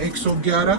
111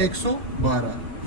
112,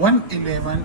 111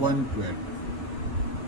112।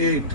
8,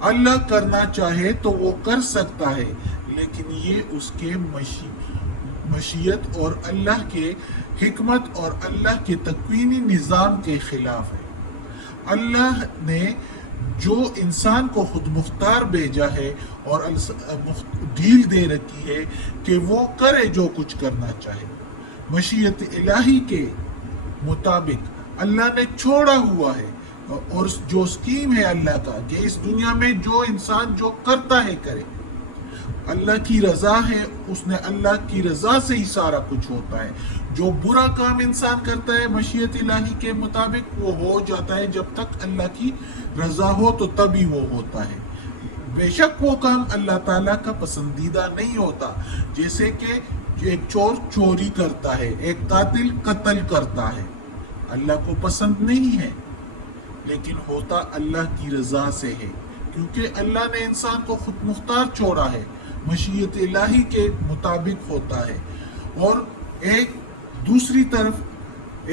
اللہ کرنا چاہے تو وہ کر سکتا ہے، لیکن یہ اس کے مشیت اور اللہ کے حکمت اور اللہ کے تکوینی نظام کے خلاف ہے۔ اللہ نے جو انسان کو خود مختار بھیجا ہے اور ڈھیل دے رکھی ہے کہ وہ کرے جو کچھ کرنا چاہے، مشیت الہی کے مطابق اللہ نے چھوڑا ہوا ہے، اور جو اسکیم ہے اللہ کا کہ اس دنیا میں جو انسان جو کرتا ہے کرے، اللہ کی رضا ہے، اس نے اللہ کی رضا سے ہی سارا کچھ ہوتا ہے۔ جو برا کام انسان کرتا ہے مشیت الہی کے مطابق وہ ہو جاتا ہے، جب تک اللہ کی رضا ہو تو تبھی وہ ہوتا ہے۔ بے شک وہ کام اللہ تعالیٰ کا پسندیدہ نہیں ہوتا، جیسے کہ ایک چور چوری کرتا ہے، ایک قاتل قتل کرتا ہے، اللہ کو پسند نہیں ہے، لیکن ہوتا اللہ کی رضا سے ہے، کیونکہ اللہ نے انسان کو خود مختار چھوڑا ہے، مشیت الہی کے مطابق ہوتا ہے۔ اور ایک دوسری طرف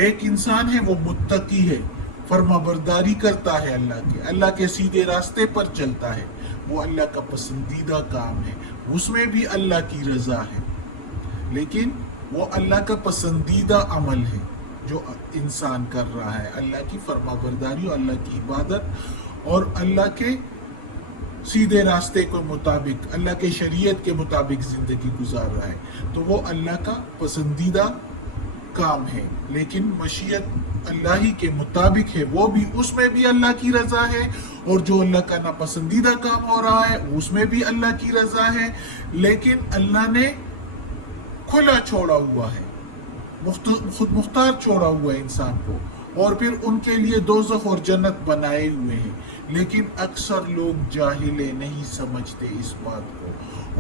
ایک انسان ہے وہ متقی ہے، فرما برداری کرتا ہے اللہ کے سیدھے راستے پر چلتا ہے، وہ اللہ کا پسندیدہ کام ہے، اس میں بھی اللہ کی رضا ہے، لیکن وہ اللہ کا پسندیدہ عمل ہے جو انسان کر رہا ہے، اللہ کی فرما برداری اور اللہ کی عبادت اور اللہ کے سیدھے راستے کے مطابق، اللہ کے شریعت کے مطابق زندگی گزار رہا ہے، تو وہ اللہ کا پسندیدہ کام ہے۔ لیکن مشیت اللہ ہی کے مطابق ہے، وہ بھی اس میں بھی اللہ کی رضا ہے، اور جو اللہ کا ناپسندیدہ کام ہو رہا ہے اس میں بھی اللہ کی رضا ہے، لیکن اللہ نے کھلا چھوڑا ہوا ہے، خود مختار چھوڑا ہوا ہے انسان کو، اور پھر ان کے لیے دوزخ اور جنت بنائے ہوئے ہیں، لیکن اکثر لوگ جاہل نہیں سمجھتے اس بات کو،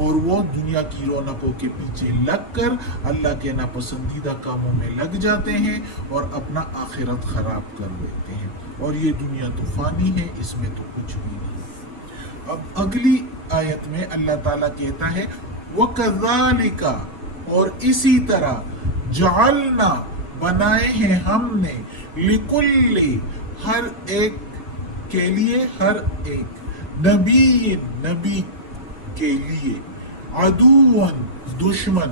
اور وہ دنیا کی رونقوں کے پیچھے لگ کر اللہ کے ناپسندیدہ کاموں میں لگ جاتے ہیں اور اپنا آخرت خراب کر لیتے ہیں، اور یہ دنیا تو فانی ہے، اس میں تو کچھ بھی نہیں۔ اب اگلی آیت میں اللہ تعالیٰ کہتا ہے وَكَذَلِكَ، اور اسی طرح جعلنا، بنائے ہیں ہم نے، لِكُلِّ، ہر ایک کے لیے، ہر ایک نبی کے لیے، عدوًا، دشمن،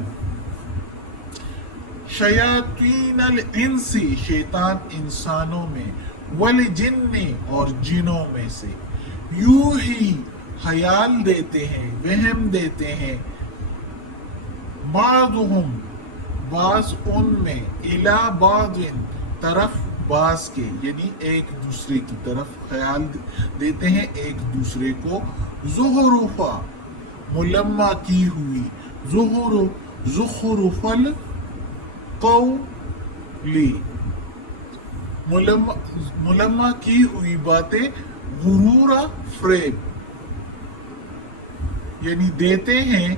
شیاطین الانس، شیطان انسانوں میں، والجن، اور جنوں میں سے، یوحی، خیال دیتے ہیں، وہم دیتے ہیں، بعضهم، بعض ان میں، الی بعض، طرف بعض کے، یعنی ایک دوسرے کی طرف خیال دیتے ہیں ایک دوسرے کو، زخرفا، ملمہ کی ہوئی، زخرف القول، ملمہ کی ہوئی باتیں، غرورا، فریب، یعنی دیتے ہیں،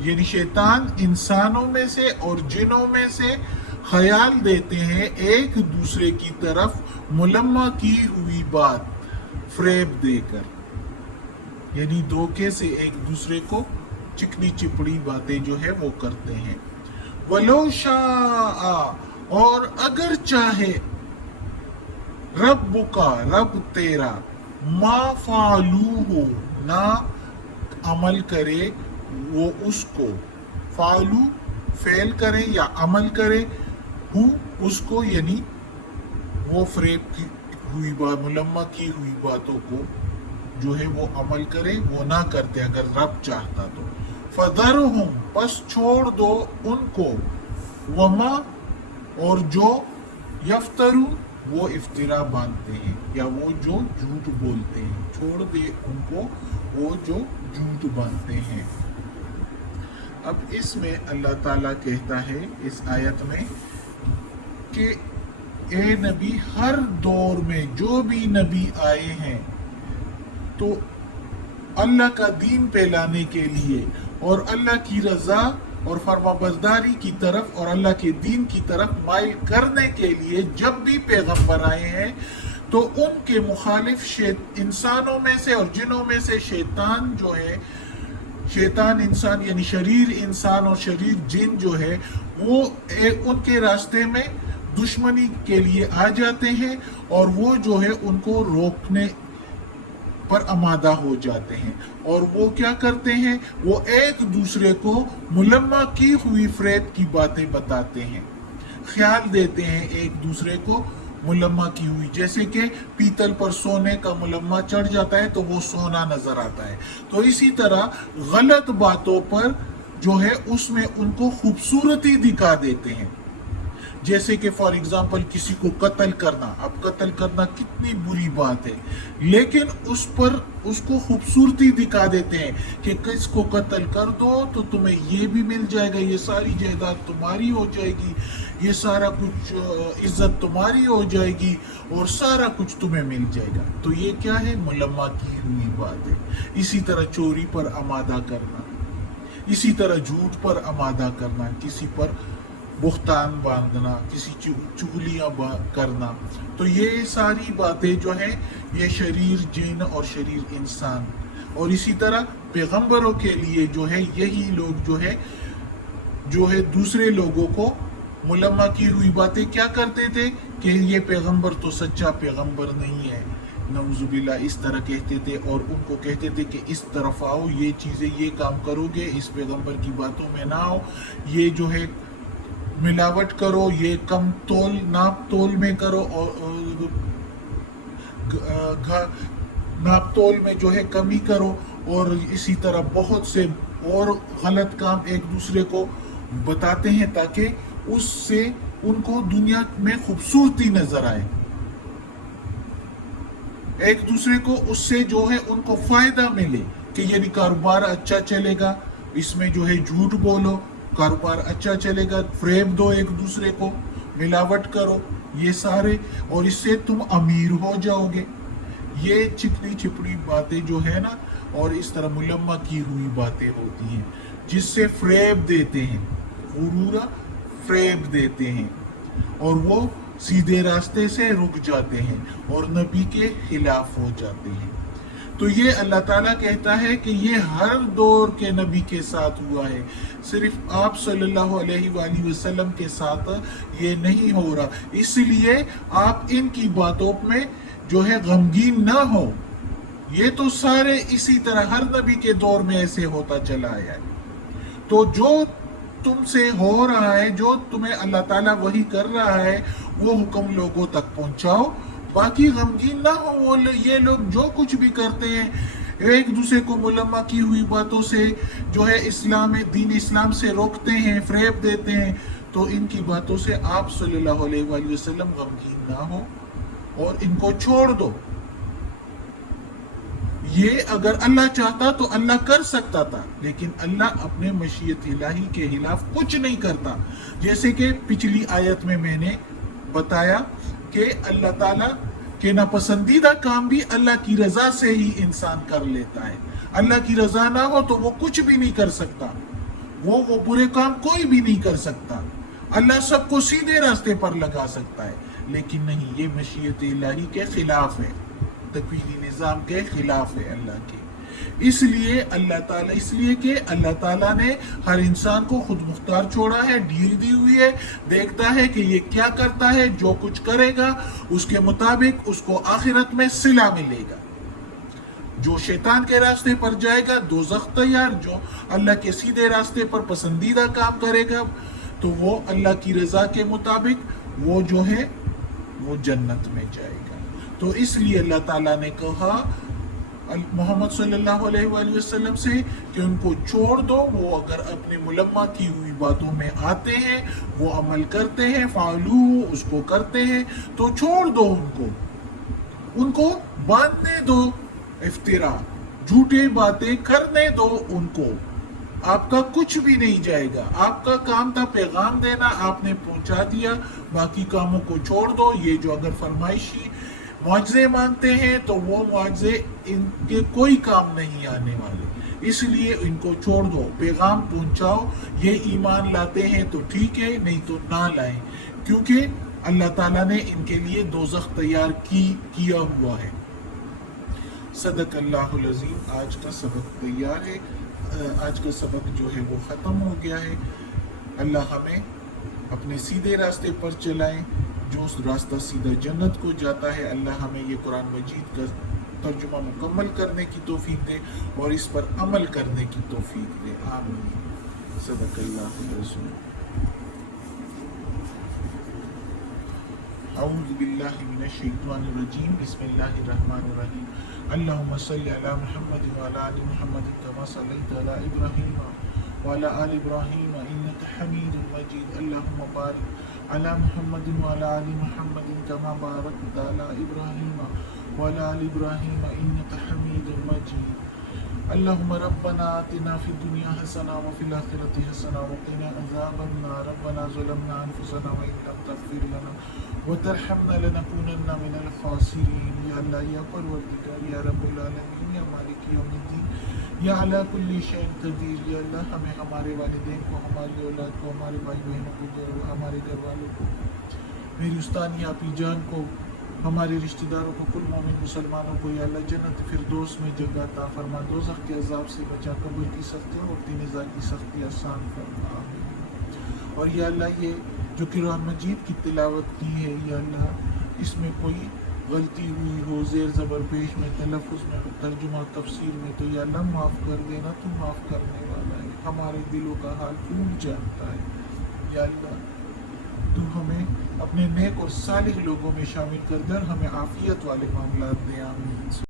یعنی شیطان انسانوں میں سے اور جنوں میں سے خیال دیتے ہیں ایک دوسرے کی طرف ملمہ کی ہوئی بات، فریب دے کر، یعنی دھوکے سے ایک دوسرے کو چکنی چپڑی باتیں جو ہے وہ کرتے ہیں۔ وَلَوْ شَاءَ، اور اگر چاہے، رَبُّكَ، رب تیرا، مَا فَعَلُوهُ، نہ عمل کرے وہ اس کو، فعلو فعل کرے یا عمل کرے، ہو اس کو، یعنی وہ فریب کی ہوئی بات، ملمہ کی ہوئی باتوں کو جو ہے وہ عمل کرے، وہ نہ کرتے اگر رب چاہتا تو۔ فَذَرْهُمْ، پس چھوڑ دو ان کو، وَمَا، اور جو، یفترون، وہ افترا باندھتے ہیں یا وہ جو جھوٹ بولتے ہیں، چھوڑ دے ان کو وہ جو جھوٹ باندھتے ہیں۔ اب اس میں اللہ تعالیٰ کہتا ہے اس آیت میں کہ اے نبی، ہر دور میں جو بھی نبی آئے ہیں تو اللہ کا دین پھیلانے کے لیے اور اللہ کی رضا اور فرما برداری کی طرف اور اللہ کے دین کی طرف مائل کرنے کے لیے جب بھی پیغمبر آئے ہیں تو ان کے مخالف انسانوں میں سے اور جنوں میں سے شیطان جو ہے، شیطان انسان یعنی شریر انسان اور شریر جن جو ہے وہ ان کے راستے میں دشمنی کے لیے آ جاتے ہیں، اور وہ جو ہے ان کو روکنے پر آمادہ ہو جاتے ہیں، اور وہ کیا کرتے ہیں، وہ ایک دوسرے کو ملمہ کی ہوئی فریب کی باتیں بتاتے ہیں، خیال دیتے ہیں ایک دوسرے کو ملمہ کی ہوئی، جیسے کہ پیتل پر سونے کا ملمہ چڑھ جاتا ہے تو وہ سونا نظر آتا ہے، تو اسی طرح غلط باتوں پر جو ہے اس میں ان کو خوبصورتی دکھا دیتے ہیں، جیسے کہ فار ایگزامپل کسی کو قتل کرنا، اب قتل کرنا کتنی بری بات ہے، لیکن اس پر اس کو خوبصورتی دکھا دیتے ہیں کہ کس کو قتل کر دو تو تمہیں یہ بھی مل جائے گا، یہ ساری جائیداد تمہاری ہو جائے گی، یہ سارا کچھ عزت تمہاری ہو جائے گی، اور سارا کچھ تمہیں مل جائے گا، تو یہ کیا ہے، ملمہ کی ہوئی بات ہے۔ اسی طرح چوری پر آمادہ کرنا، اسی طرح جھوٹ پر آمادہ کرنا، کسی پر بہتان باندھنا، کسی چغلیاں کرنا، تو یہ ساری باتیں جو ہیں یہ شریر جن اور شریر انسان، اور اسی طرح پیغمبروں کے لیے جو ہے یہی لوگ جو ہے دوسرے لوگوں کو ملمہ کی ہوئی باتیں کیا کرتے تھے کہ یہ پیغمبر تو سچا پیغمبر نہیں ہے، نعوذ باللہ اس طرح کہتے تھے، اور ان کو کہتے تھے کہ اس طرف آؤ، یہ چیزیں یہ کام کرو گے، اس پیغمبر کی باتوں میں نہ آؤ، یہ جو ہے ملاوٹ کرو، یہ کم تول ناپ تول میں کرو، اور ناپ تول میں جو ہے کمی کرو، اور اسی طرح بہت سے اور غلط کام ایک دوسرے کو بتاتے ہیں تاکہ اس سے ان کو دنیا میں خوبصورتی نظر آئے، ایک دوسرے کو اس سے جو ہے ان کو فائدہ ملے کہ یعنی کاروبار اچھا چلے گا، اس میں جو ہے جھوٹ بولو، کاروبار اچھا چلے گا، فریب دو ایک دوسرے کو، ملاوٹ کرو، یہ سارے، اور اس سے تم امیر ہو جاؤ گے، یہ چکنی چپڑی باتیں جو ہے نا، اور اس طرح ملمہ کی ہوئی باتیں ہوتی ہیں جس سے فریب دیتے ہیں، غرورہ فریب دیتے ہیں، اور وہ سیدھے راستے سے رک جاتے ہیں اور نبی کے خلاف ہو جاتے ہیں۔ تو یہ اللہ تعالیٰ کہتا ہے کہ یہ ہر دور کے نبی کے ساتھ ہوا ہے، صرف آپ صلی اللہ علیہ وآلہ وسلم کے ساتھ یہ نہیں ہو رہا، اس لیے آپ ان کی باتوں میں جو ہے غمگین نہ ہو، یہ تو سارے اسی طرح ہر نبی کے دور میں ایسے ہوتا چلا آیا ہے، تو جو تم سے ہو رہا ہے، جو تمہیں اللہ تعالیٰ وحی کر رہا ہے، وہ حکم لوگوں تک پہنچاؤ، باقی غمگین نہ ہو، یہ لوگ جو کچھ بھی کرتے ہیں، ایک دوسرے کو ملمہ کی ہوئی باتوں سے جو ہے دین اسلام سے روکتے ہیں، فریب دیتے ہیں، تو ان کی باتوں سے آپ صلی اللہ علیہ وآلہ وسلم غمگین نہ ہو اور ان کو چھوڑ دو۔ یہ اگر اللہ چاہتا تو اللہ کر سکتا تھا، لیکن اللہ اپنے مشیت الہی کے خلاف کچھ نہیں کرتا، جیسے کہ پچھلی آیت میں نے بتایا کہ اللہ تعالیٰ کے ناپسندیدہ کام بھی اللہ کی رضا سے ہی انسان کر لیتا ہے، اللہ کی رضا نہ ہو تو وہ کچھ بھی نہیں کر سکتا، وہ برے کام کوئی بھی نہیں کر سکتا، اللہ سب کو سیدھے راستے پر لگا سکتا ہے، لیکن نہیں، یہ مشیت الہی کے خلاف ہے، تکوینی نظام کے خلاف ہے اللہ کے، اس لیے کہ اللہ تعالیٰ نے ہر انسان کو خود مختار چھوڑا ہے، ڈیل دی ہوئی ہے، دیکھتا ہے کہ یہ کیا کرتا ہے، جو کچھ کرے گا اس کے مطابق اس کو آخرت میں صلہ ملے گا، جو شیطان کے راستے پر جائے گا دوزخ تیار، جو اللہ کے سیدھے راستے پر پسندیدہ کام کرے گا تو وہ اللہ کی رضا کے مطابق وہ جو ہے وہ جنت میں جائے گا۔ تو اس لیے اللہ تعالیٰ نے کہا محمد صلی اللہ علیہ وآلہ وسلم سے کہ ان کو چھوڑ دو، وہ اگر اپنے ملمہ کی ہوئی باتوں میں آتے ہیں، وہ عمل کرتے ہیں، فعلوہ اس کو کرتے ہیں، تو چھوڑ دو ان کو باندھنے دو، افترا جھوٹے باتیں کرنے دو ان کو، آپ کا کچھ بھی نہیں جائے گا، آپ کا کام تھا پیغام دینا، آپ نے پہنچا دیا، باقی کاموں کو چھوڑ دو۔ یہ جو اگر فرمائشی معجزے مانگتے ہیں تو وہ معجزے ان کے کوئی کام نہیں آنے والے، اس لیے ان کو چھوڑ دو، پیغام پہنچاؤ، یہ ایمان لاتے ہیں تو ٹھیک ہے، نہیں تو نہ لائیں، کیونکہ اللہ تعالیٰ نے ان کے لیے دوزخ تیار کیا ہوا ہے۔ صدق اللہ العظیم۔ آج کا سبق تیار ہے، آج کا سبق جو ہے وہ ختم ہو گیا ہے۔ اللہ ہمیں اپنے سیدھے راستے پر چلائیں، جو راستہ سیدھا جنت کو جاتا ہے۔ اللہ ہمیں یہ قرآن مجید کا ترجمہ مکمل کرنے کی توفیق دے اور اس پر عمل کرنے کی توفیق دے. آمین. صدق اللہ الرسول. اعوذ باللہ من الشیطان الرجیم. بسم اللہ الرحمن الرحیم. اللہم صلی علی محمد وعلی آل محمد کما صلیت علی ابراہیم وعلی آل ابراہیم انک حمید مجید. اللہم بارک علی محمد وعلی آل محمد کما بارکت علی ابراہیم وعلی آل ابراہیم انک حمید مجید. اللہم ربنا آتنا فی الدنیا حسنہ وفی الآخرۃ حسنہ وقنا عذاب النار. ربنا ظلمنا انفسنا وان لم تغفر لنا وترحمنا لنکونن من الخاسرین. یا اللہ، یا پروردگار، یا رب العالمین، یا مالک یوم الدین، یا علی کل شیء قدیر. یا اللہ، ہمیں، ہمارے والدین کو، ہماری اولاد کو، ہمارے بھائی بہنوں کو، ہمارے گھر والوں کو، میری استانی آپی جان کو، ہمارے رشتہ داروں کو، کل مومن مسلمانوں کو یا اللہ جنت فردوس میں جگہ عطا فرما. دوزخ کے عذاب سے بچا، قبر کی سختیوں اور دین ازا کی سختی آسان فرما. آمین. اور یا اللہ، یہ جو قرآن مجید کی تلاوت کی ہے یا اللہ، اس میں کوئی غلطی ہوئی ہو، زیر زبر پیش میں، تلفظ میں، ترجمہ و تفسیر میں، تو یا اللہ معاف کر دینا. تو معاف کرنے والا ہے، ہمارے دلوں کا حال تو جانتا ہے. یا اللہ، تو ہمیں اپنے نیک اور صالح لوگوں میں شامل کر دے اور ہمیں عافیت والے معاملات دے. آمین.